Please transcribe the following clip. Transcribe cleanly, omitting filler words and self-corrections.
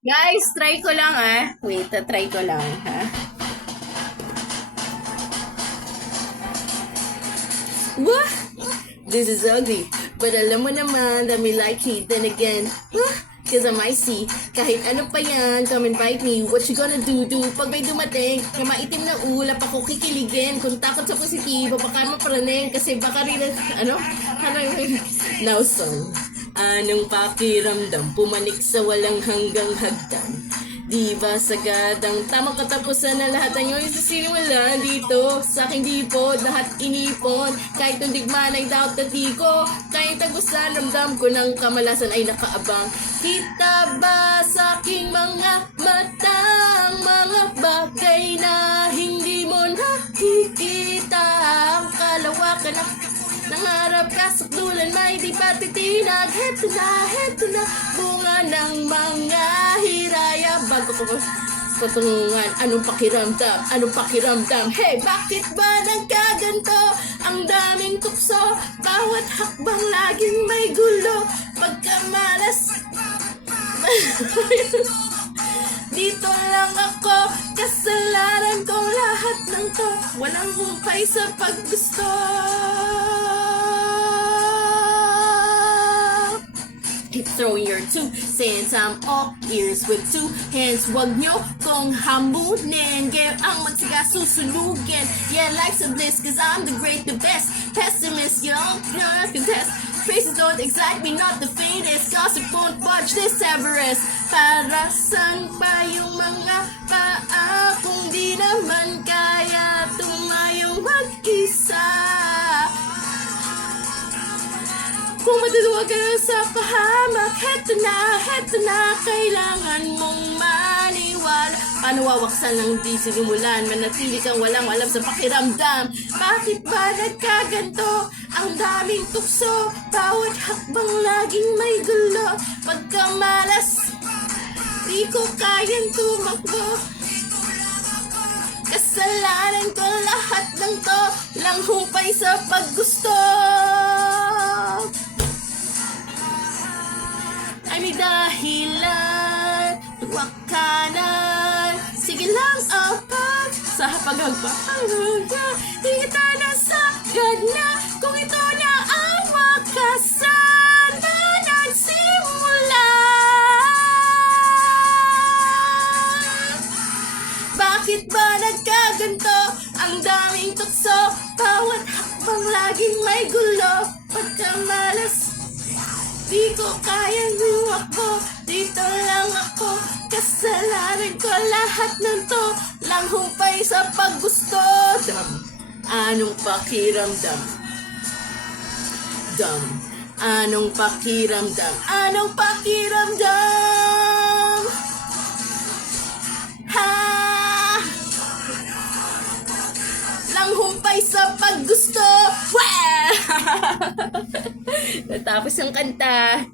Guys, try ko lang Wait, try ko lang Wah! This is ugly. But alam mo naman that me like it. Then again, cause I'm icy. Kahit ano pa yan, come invite me. What you gonna do? Pag may dumating, na maitim na ulap ako kikiligin. Kung takot sa positibo, baka maparaning. Kasi baka rin, now song. Anong pakiramdam? Pumanik sa walang hanggang hagdan. Di ba sagad ang tamang katapusan na lahat ng iyong isasinimulan dito sa aking dipod, lahat inipon. Kahit nung digmaan ay daot na di ko kahit tagusan, ramdam ko ng kamalasan ay nakaabang. Kita ba sa aking mga matang mga bagay na hindi mo nakikita? Ang kalawakan na nangarap ka sa dulan, may di pa titinag. Heto na, bunga ng mga hiraya. Bago ko patungan, anong pakiramdam? Hey, bakit ba nagkaganto? Ang daming tukso, bawat hakbang laging may gulo. Pagkamalas, dito lang ako, kasalanan ko lahat ng to. Walang humpay sa paggusto. Keep throwing your 2 cents, I'm all ears with 2 hands. Wag nyo kong hamunin, game ang magsiga susunugin. Yeah, life's a bliss, cause I'm the great, the best. Pessimist, you don't contest. Faces don't excite me, not the faintest. Gossip won't budge this Everest. Para saan pa yung mga paa kung di naman kaya tumayong mag-isa? Kung matutuwa ka na sa pahamak, heto na, kailangan mong maniwala. Paano wawaksan ng di sinimulan? Manatili kang walang alam sa pakiramdam. Bakit ba nagkaganto? Ang daming tukso, bawat hakbang laging may gulo. Pagkamalas, di ko kayang tumakbo. Kasalanan ko lahat ng to, lang humpay sa paggusto. Ay may dahilan, wakanan. Sige lang apag sa paghagpapagod. Hingita na sagad na kung ito na ang wakasan na nagsimula. Bakit ba nagkaganto? Ang daming tukso, bawat hakbang laging may gulo. Pagkamalas, di ko kayang lumakbo, dito lang ako. Kasalanan ko lahat ng to, lang humpay sa paggusto. Anong pakiramdam? Anong pakiramdam? Ha? Lang humpay sa paggusto. Natapos ang kanta.